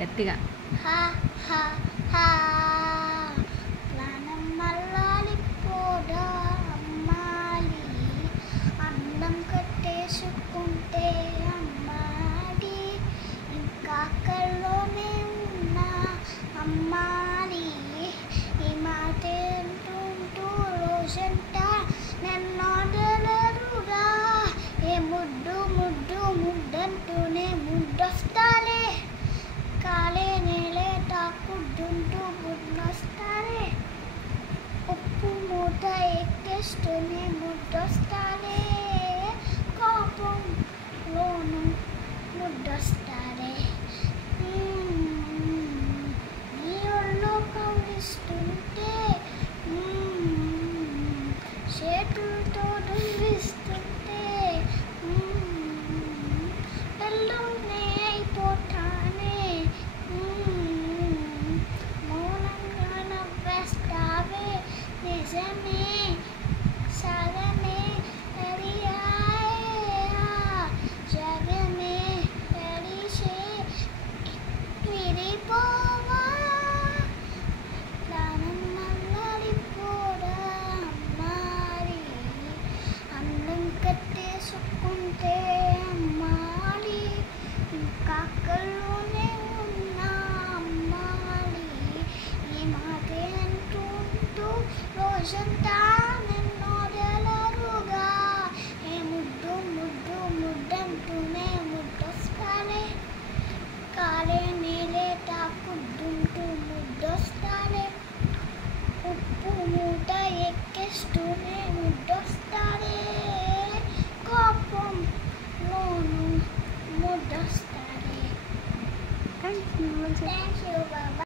గట్టిగా. హా హా హా ప్రాణం మల్లాలి పోదా అమ్మాలి, అందం కట్టేసుకుంటే అమ్మాలి, ఇంకా కల్లోనే ఉన్నా అమ్మాలి, ఈ మాటే అంటుంటూ రోజంతా నన్నొదలరుగా, ఏ ముద్దు ముద్దు ముద్దంటూనే ముద్దొస్తాలే, కాలే నేలే తాకుతుంటూ ముద్దొస్తాలే, ఉప్పు మూట ఎక్కేస్తూనే ముద్దొస్తాలే, కోపంలోను ముద్దొస్తాలే, నీ ఒళ్ళో కవ్విస్తుంటే చేతులతో దువ్విస్తుంటే పెళ్ళునే అయిపోతానే, మౌనంగా నవ్వేస్తావే నిజమే సగమే అడియాయా, జగమే అడిచే విడిపోవా, ప్రాణం మల్లాడిపోదా అమ్మాలి, అందం కట్టేసుకుంటే అమ్మాలి, ఇంకా కల్లోనే ఉన్నా అమ్మాలి, ఈ మాటే అంటుంటూ రోజంతా నన్నొదలరుగా, ఏ ముద్దు ముద్దు ముద్దంటూనే ముద్దొస్తాలే, కాలే నేలే తాకుతుంటూ ముద్దొస్తాలే, ఉప్పు మూట ఎక్కేస్తూనే ముద్దొస్తాలే, కోపంలోను ముద్దొస్తాలే. Thank you. Thank you Baba.